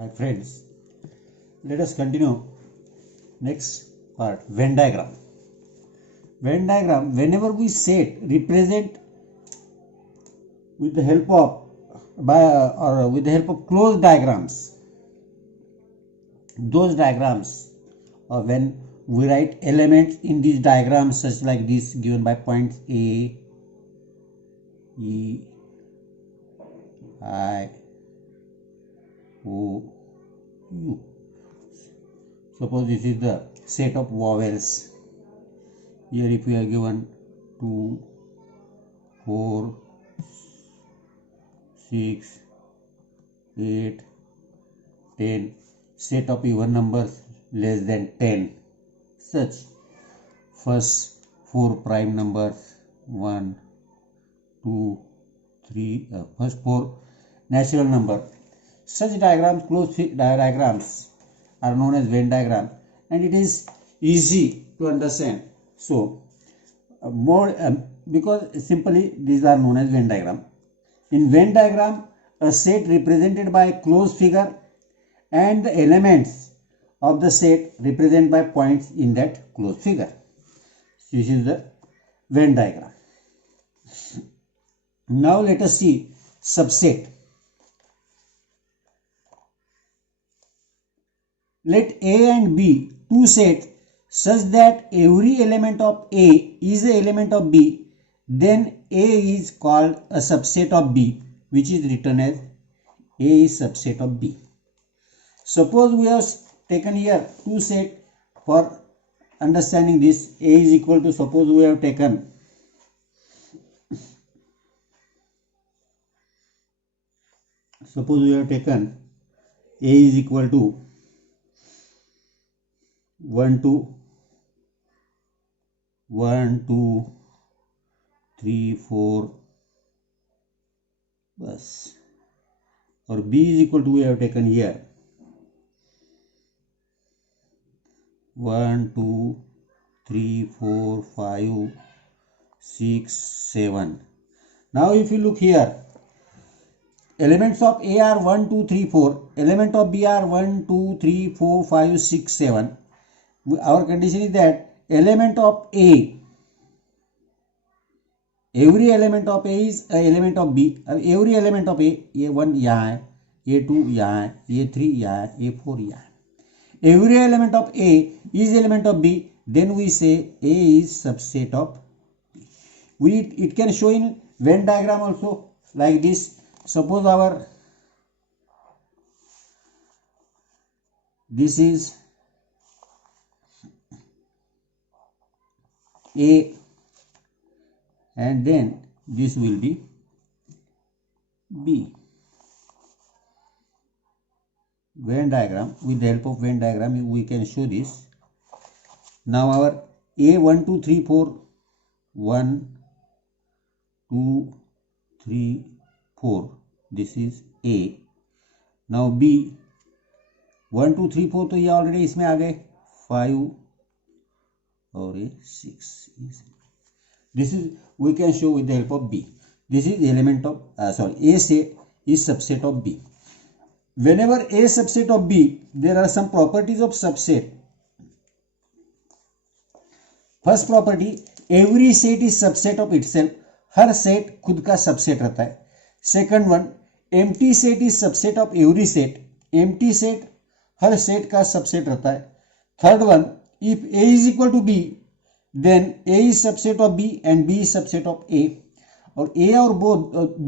Hi friends, let us continue next part, Venn diagram. Venn diagram, whenever we set represent with the help of with the help of closed diagrams, those diagrams when we write elements in these diagrams such like this given by points A, E, I, O, U. Suppose this is the set of vowels. Here if we are given 2, 4, 6, 8, 10, set of even numbers less than 10, such first 4 prime numbers 1, 2, 3, first 4 natural number. Such diagrams, closed diagrams are known as Venn diagram, and it is easy to understand. So because simply these are known as Venn diagram. In Venn diagram, a set represented by a closed figure and the elements of the set represented by points in that closed figure. This is the Venn diagram. Now let us see subset. Let A and B two sets such that every element of A is an element of B, then A is called a subset of B, which is written as A is subset of B. Suppose we have taken here two sets for understanding this. A is equal to, suppose we have taken A is equal to 1, 2, 3, 4, bus, or B is equal to, we have taken here 1, 2, 3, 4, 5, 6, 7. Now if you look here, elements of A are 1, 2, 3, 4, element of B are 1, 2, 3, 4, 5, 6, 7. Our condition is that element of A, every element of A is an element of B. Every element of A1 यहाँ है, A2 यहाँ है, A3 यहाँ है, A4 यहाँ है. Every element of A is element of B, then we say A is subset of B. It can show in Venn diagram also like this. Suppose this is A, and then this will be B. Venn diagram, with the help of Venn diagram we can show this. Now our A 1, 2, 3, 4, 1, 2, 3, 4, this is A. Now B 1, 2, 3, 4 तो ये already इसमें आ गए, 5 और ये 6. This is we can show with the help of B. This is element of A set is subset of B. Whenever A subset of B, there are some properties of subset. First property, every set is subset of itself. Her set खुद का subset रहता है. Second one, empty set is subset of every set. Empty set her set का subset रहता है. Third one, if A is equal to B, then A is subset of B and B is subset of A. और A और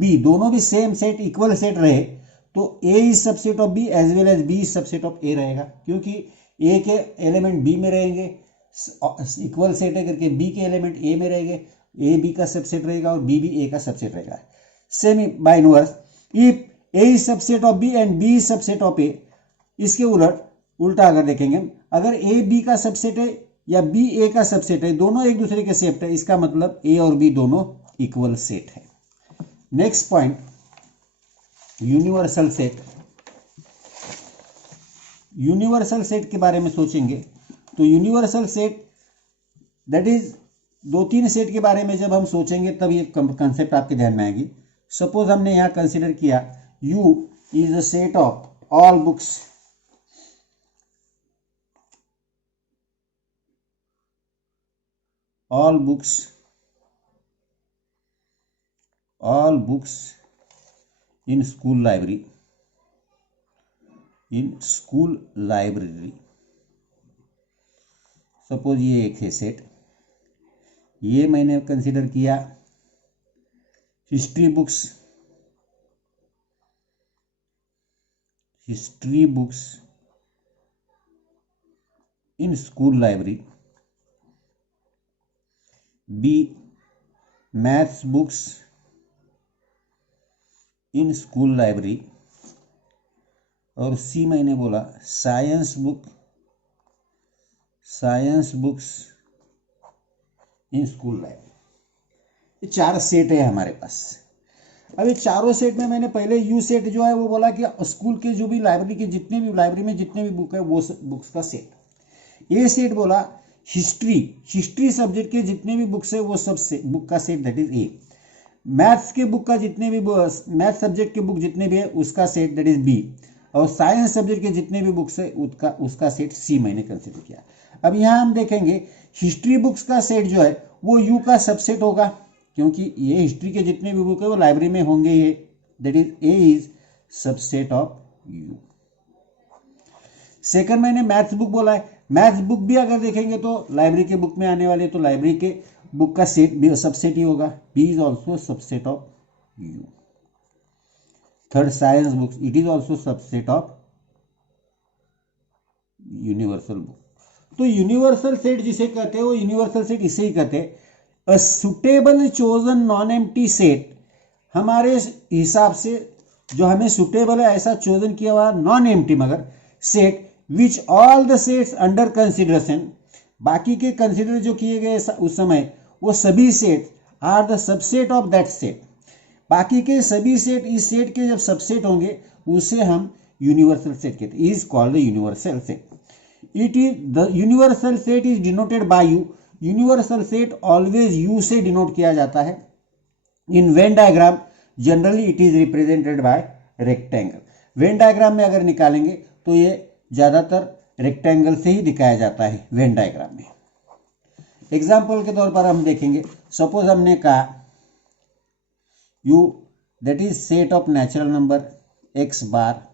B दोनों भी same set equal set रहे तो A is subset of B as well as B is subset of A रहेगा, क्योंकि A के element B में रहेंगे, इक्वल सेट है करके B के एलिमेंट A में रहेंगे, A B का सबसेट रहेगा और B भी A का सबसेट रहेगा. Same by inverse, if A is subset of B and B is subset of A, इसके उल्टा अगर देखेंगे, अगर A B का सबसेट है या B A का सबसेट है, दोनों एक दूसरे के सेट है, इसका मतलब A और B दोनों इक्वल सेट है. Next point, universal set. Universal set के बारे में सोचेंगे तो universal set that is 2-3 set के बारे में जब हम सोचेंगे तब ये कंसेप्ट आपके ध्यान में आएगी. सपोज हमने यहां कंसीडर किया U is a set of all books in school library, suppose ये एक है सेट, ये मैंने कंसिडर किया history books in school library, B maths books in school library, और सी मैंने बोला science books in school library. ये 4 सेट है हमारे पास। अब ये चारों सेट में मैंने पहले यू सेट जो है वो बोला कि स्कूल के जो भी लाइब्रेरी में जितने भी बुक है वो बुक्स का सेट। ये सेट बोला हिस्ट्री सब्जेक्ट के जितने भी बुक्स है वो सब बुक का set, that is A. Maths के बुक का जितने भी मैथ सब्जेक्ट के बुक जितने भी है उसका सेट, दैट इज बी। और साइंस सब्जेक्ट के जितने भी बुक्स है उसका सेट सी मैंने कंसिडर किया। अब यहाँ हम देखेंगे हिस्ट्री बुक्स का सेट जो है वो यू का सबसेट होगा, क्योंकि ये हिस्ट्री के जितने भी बुक है वो लाइब्रेरी में होंगे, ये that is A is subset of you. Second मैंने मैथ्स बुक बोला है, मैथ्स बुक भी अगर देखेंगे तो लाइब्रेरी के बुक में आने वाले, तो लाइब्रेरी के बुक का सेट भी सबसेट ही होगा, B is also subset of U. Third science books, it is also subset of universal book. तो यूनिवर्सल सेट जिसे कहते हैं वो यूनिवर्सल सेट इसे ही कहते हैं a suitable chosen non empty set. हमारे हिसाब से जो हमें सुटेबल है ऐसा चोजन किया हुआ नॉन एम्प्टी मगर set which all the sets under consideration, बाकी के कंसिडर जो किए गए उस समय वो सभी set are the subset of that set. बाकी के सभी सेट इस सेट के जब सबसेट होंगे उसे हम यूनिवर्सल सेट कहते हैं, is called the universal set. It is the universal set is denoted by U. Universal set always U से डिनोट किया जाता है। In Venn diagram generally it is represented by rectangle. Venn diagram में अगर निकालेंगे तो ये ज्यादातर रेक्टेंगल से ही दिखाया जाता है वेन डायग्राम में। एग्जाम्पल के तौर पर हम देखेंगे, सपोज हमने कहा U that is set of natural number x bar,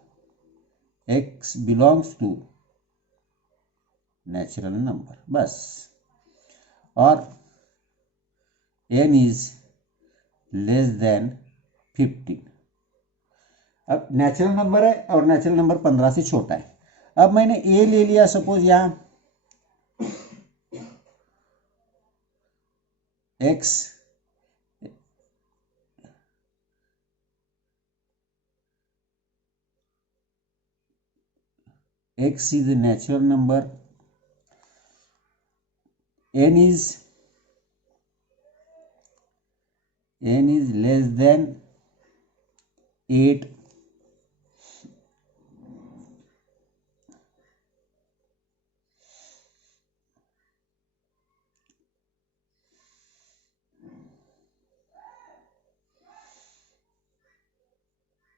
x belongs to natural number बस, और n इज लेस देन 15। अब नेचुरल नंबर है और नेचुरल नंबर 15 से छोटा है। अब मैंने a ले लिया, सपोज यहां x is a natural number, n is less than 8,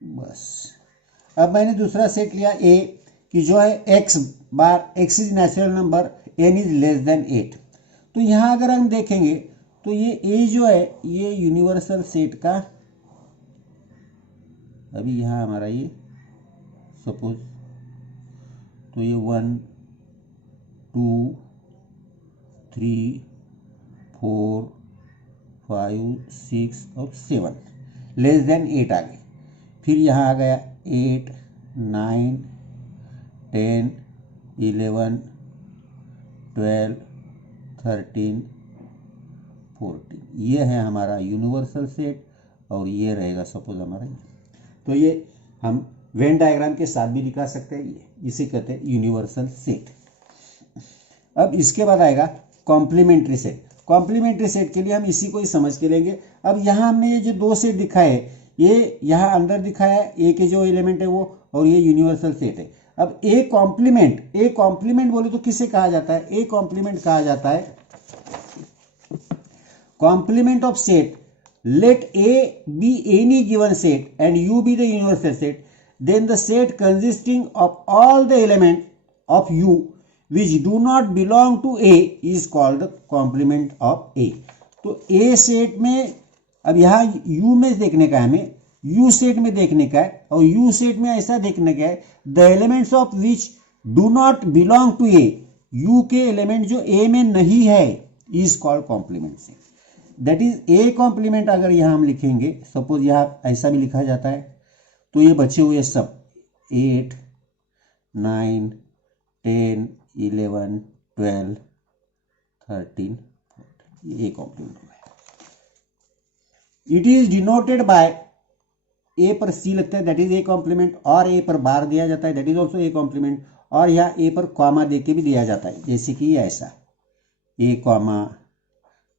बस। अब मैंने दूसरा सेट लिया a कि जो है x bar, x is natural number, n is less than 8। तो यहां अगर हम देखेंगे तो ये a जो है ये यूनिवर्सल सेट का, अभी यहां हमारा ये सपोज तो ये 1 2 3 4 5 6 और 7 लेस देन 8 आ गए। फिर यहाँ आ गया 8 9 10 11 12 13 14, ये है हमारा यूनिवर्सल सेट और ये रहेगा सपोज हमारा ये। तो ये हम वेन डायग्राम के साथ भी दिखा सकते हैं, ये इसे कहते हैं यूनिवर्सल सेट। अब इसके बाद आएगा कॉम्प्लीमेंट्री सेट। कॉम्प्लीमेंट्री सेट के लिए हम इसी को ही समझ के लेंगे। अब यहाँ हमने ये जो 2 सेट दिखाए, ये यहाँ अंदर दिखाया है, ए के जो एलिमेंट है वो, और ये यूनिवर्सल सेट है। अब ए कॉम्प्लीमेंट बोले तो किसे कहा जाता है? ए कॉम्प्लीमेंट कहा जाता है complement of set, let A B any given set and U be the universal set then the set consisting of all the elements of U which do not belong to A is called the complement of A. तो A set में, अब यहाँ U में देखने का है हमें, U set में देखने का है, और U सेट में ऐसा देखने का है the elements of which do not belong to A, U के एलिमेंट जो A में नहीं है is called complement set. That is A complement. अगर यहाँ हम लिखेंगे, सपोज यहाँ ऐसा भी लिखा जाता है, तो ये बचे हुए सब 8, 9, 10, 11, 12, 13, 14 ये कॉम्प्लीमेंट हुआ है. इट इज डिनोटेड बाय, ए पर सी लगता है दैट इज ए कॉम्प्लीमेंट, और ए पर बार दिया जाता है that is also A complement, और यहाँ ए पर कॉमा दे के भी दिया जाता है, जैसे कि ऐसा ए कॉमा,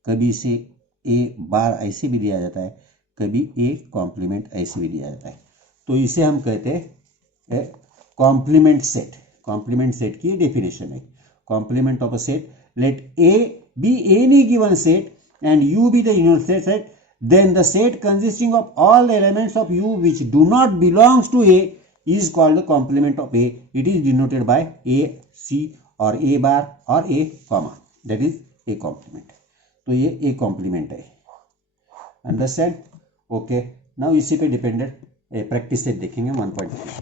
कभी से ए बार ऐसे भी दिया जाता है, कभी ए कॉम्प्लीमेंट ऐसे भी दिया जाता है. तो इसे हम कहते हैं कॉम्प्लीमेंट सेट. कॉम्प्लीमेंट सेट की डेफिनेशन है, complement of a set, let A B any given set and U be the universal set, then the set consisting of all the elements of U which do not belongs to A is called the complement of A. It is denoted by A, C or A bar or A comma. That is A complement. तो ये A complement है. Understand? Okay. Now इसी पे dependent practice set देखेंगे 1.3.